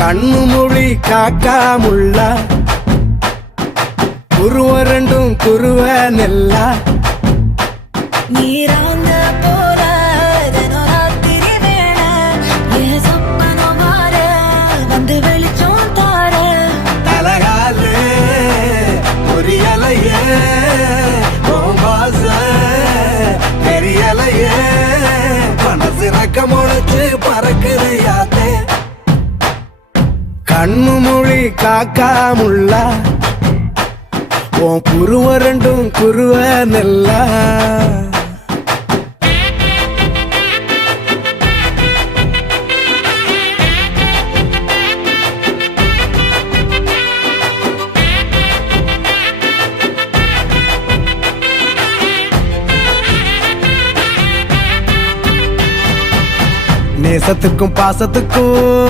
கண்ணு மொழி காக்காமுள்ள குருவ ரெண்டும் குருவ நெல்லா நீராங்க போல ராத்திரி வேண என் சொப்பனம் மாற வந்து வெளிச்சம் தார தலகாலே பொரியலையே வாச பெரியலையே மனசு ரக்க முளைச்சு பறக்குது யாத்தே கண்ணு மொழி காக்காமுள்ள உன் குருவ ரெண்டும் குருவ நெல்லா நேசத்துக்கும் பாசத்துக்கும்